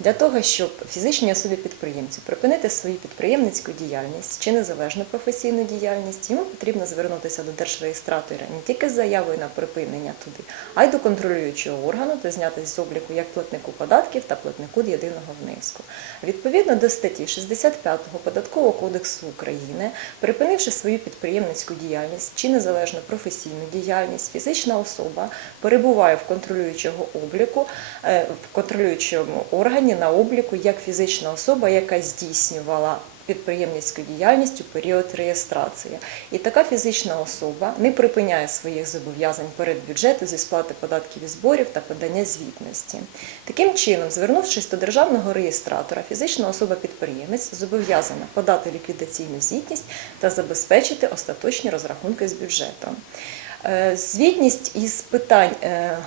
Для того, щоб фізичній особі підприємцю припинити свою підприємницьку діяльність чи незалежну професійну діяльність, йому потрібно звернутися до держреєстратора не тільки з заявою на припинення туди, а й до контролюючого органу та зняти з обліку як платнику податків та платнику єдиного внеску. Відповідно до статті 65 Податкового кодексу України, припинивши свою підприємницьку діяльність чи незалежну професійну діяльність, фізична особа перебуває в контролюючого обліку е, в контролюючому органі на обліку як фізична особа, яка здійснювала підприємницьку діяльність у період реєстрації. І така фізична особа не припиняє своїх зобов'язань перед бюджету зі сплати податків і зборів та подання звітності. Таким чином, звернувшись до державного реєстратора, фізична особа-підприємець зобов'язана подати ліквідаційну звітність та забезпечити остаточні розрахунки з бюджетом. Е, Звітність із питань е,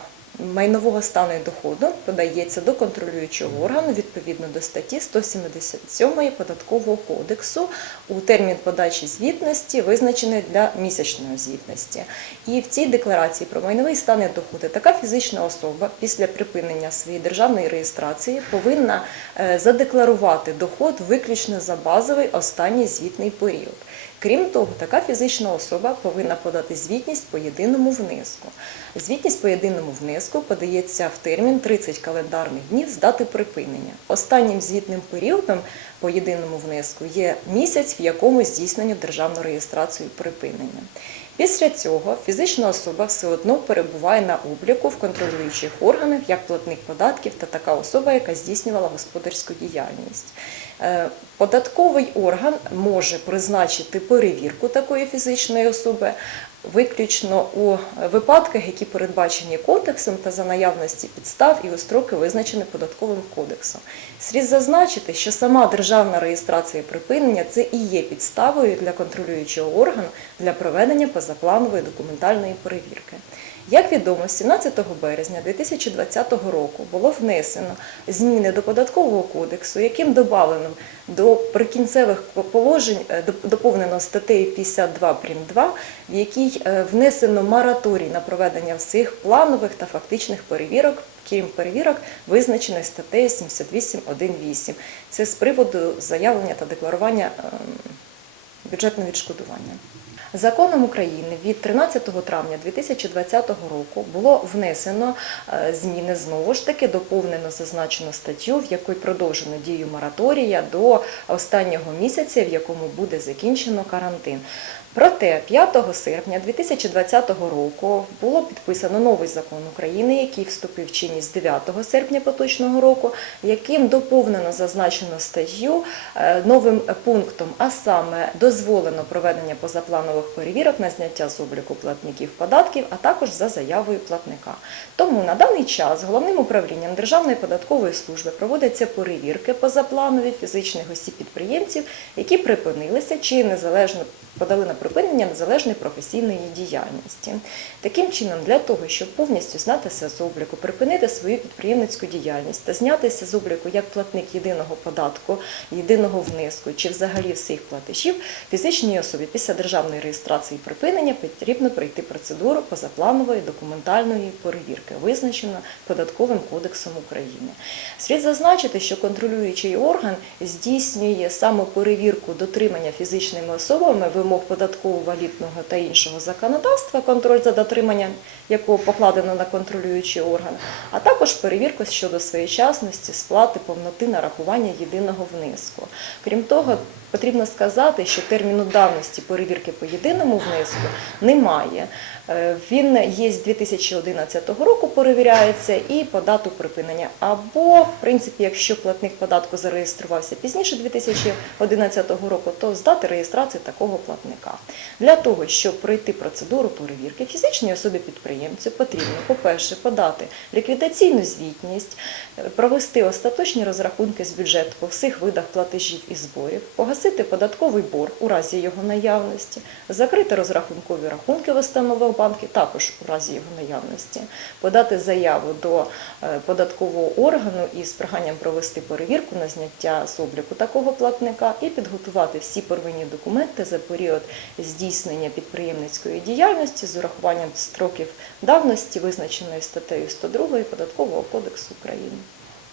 майнового стану і доходу подається до контролюючого органу відповідно до статті 177 Податкового кодексу у термін подачі звітності, визначений для місячної звітності. І в цій декларації про майновий стан і доходи така фізична особа після припинення своєї державної реєстрації повинна е, задекларувати доход виключно за базовий останній звітний період. Крім того, така фізична особа повинна подати звітність по єдиному внеску. Звітність по єдиному внеску подається в термін 30 календарних днів з дати припинення. Останнім звітним періодом по єдиному внеску є місяць, в якому здійснено державну реєстрацію припинення. Після цього фізична особа все одно перебуває на обліку в контролюючих органах як платник податків та така особа, яка здійснювала господарську діяльність. Е, Податковий орган може призначити перевірку такої фізичної особи виключно у випадках, які передбачені кодексом та за наявності підстав і у строки визначені податковим кодексом. Слід зазначити, що сама державна реєстрація припинення це і є підставою для контролюючого органу для проведення позапланової документальної перевірки. Як відомо, 17 березня 2020 року було внесено зміни до податкового кодексу, яким додано до прикінцевих положень е, доповнено статтею 52 прим. 2, в якій е, внесено мораторій на проведення всіх планових та фактичних перевірок, крім перевірок, визначених статтею 78.1.8. Це з приводу заявлення та декларування бюджетного відшкодування. Законом України від 13 травня 2020 року було внесено е, зміни знову ж таки доповнено зазначену статтю, в якій продовжено дію мораторія до останнього місяця, в якому буде закінчено карантин. Проте 5 серпня 2020 року було підписано новий закон України, який вступив в чинність 9 серпня поточного року, яким доповнено зазначену статтю е, новим пунктом, а саме дозволено проведення позапланових перевірок на зняття з обліку платників податків, а також за заявою платника. Тому на даний час головним управлінням Державної податкової служби проводяться перевірки позапланові фізичних осіб підприємців, які припинилися чи незалежно подали на припинення незалежної професійної діяльності. Таким чином, для того, щоб повністю знятися з обліку, припинити свою підприємницьку діяльність та знятися з обліку як платник єдиного податку, єдиного внеску чи взагалі всіх платежів, фізичній особі після державної реєстрації припинення потрібно пройти процедуру позапланової документальної перевірки, визначену податковим кодексом України. Слід зазначити, що контролюючий орган здійснює самоперевірку дотримання фізичними особами вимог податкового, валютного та іншого законодавства, контроль за дотриманням якого покладено на контролюючий орган, а також перевірку щодо своєчасності, сплати, повноти нарахування єдиного внеску. Крім того, потрібно сказати, що терміну давності перевірки по єдиному внеску немає. Е, Він є з 2011 року, перевіряється і по дату припинення. Або, в принципі, якщо платник податку зареєструвався пізніше 2011 року, то з дати реєстрації такого платника. Для того, щоб пройти процедуру перевірки, фізичній особі підприємцю потрібно, по-перше, подати ліквідаційну звітність, е, провести остаточні розрахунки з бюджету по всіх видах платежів і зборів, погасити податковий борг у разі його наявності, закрити розрахункові рахунки в установах банків, також у разі його наявності, подати заяву до е, податкового органу із проханням провести перевірку на зняття з обліку такого платника і підготувати всі первинні документи за період здійснення підприємницької діяльності з урахуванням строків давності, визначеної статтею 102 Податкового кодексу України.